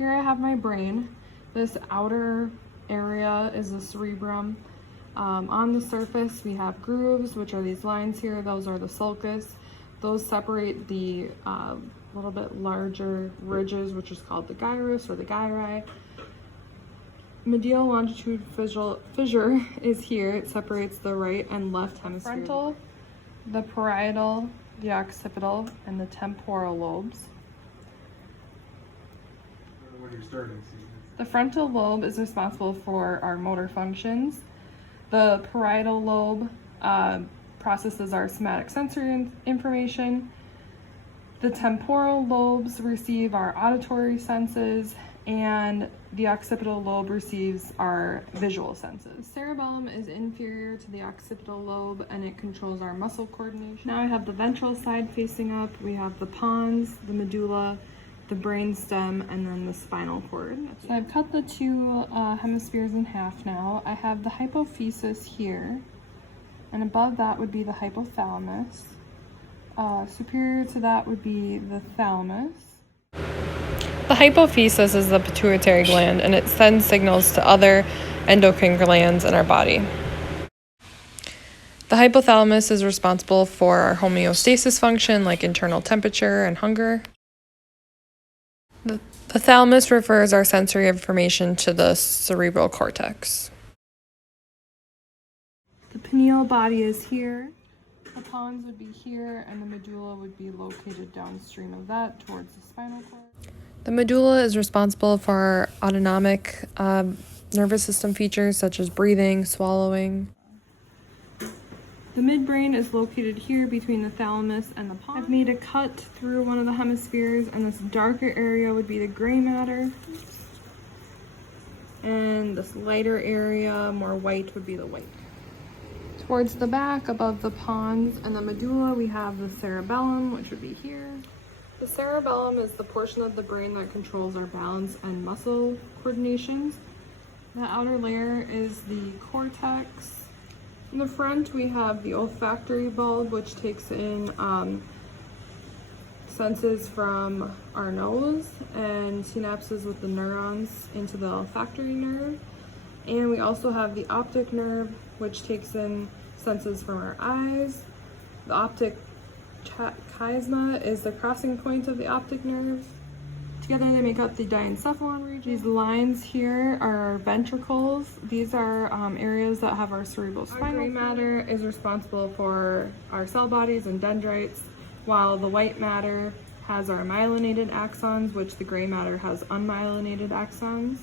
Here I have my brain. This outer area is the cerebrum. On the surface we have grooves, which are these lines here. Those are the sulcus. Those separate the little bit larger ridges, which is called the gyrus or the gyri. Medial longitude fissure is here. It separates the right and left hemisphere. Frontal, the parietal, the occipital, and the temporal lobes. When you're starting, the frontal lobe is responsible for our motor functions. The parietal lobe processes our somatic sensory information. The temporal lobes receive our auditory senses, and the occipital lobe receives our visual senses. Cerebellum is inferior to the occipital lobe, and it controls our muscle coordination. Now I have the ventral side facing up. We have the pons, the medulla, the brain stem, and then the spinal cord. So I've cut the two hemispheres in half now. I have the hypophysis here, and above that would be the hypothalamus. Superior to that would be the thalamus. The hypophysis is the pituitary gland, and it sends signals to other endocrine glands in our body. The hypothalamus is responsible for our homeostasis function, like internal temperature and hunger. The thalamus refers our sensory information to the cerebral cortex. The pineal body is here. The pons would be here, and the medulla would be located downstream of that towards the spinal cord. The medulla is responsible for our autonomic nervous system features such as breathing, swallowing. The midbrain is located here between the thalamus and the pons. I've made a cut through one of the hemispheres, and this darker area would be the gray matter. And this lighter area, more white, would be the white. Towards the back, above the pons and the medulla, we have the cerebellum, which would be here. The cerebellum is the portion of the brain that controls our balance and muscle coordinations. The outer layer is the cortex. In the front, we have the olfactory bulb, which takes in senses from our nose and synapses with the neurons into the olfactory nerve. And we also have the optic nerve, which takes in senses from our eyes. The optic chiasma is the crossing point of the optic nerve. Together they make up the diencephalon region. These lines here are our ventricles. These are areas that have our cerebral spinal. Our gray matter is responsible for our cell bodies and dendrites, while the white matter has our myelinated axons, which the gray matter has unmyelinated axons.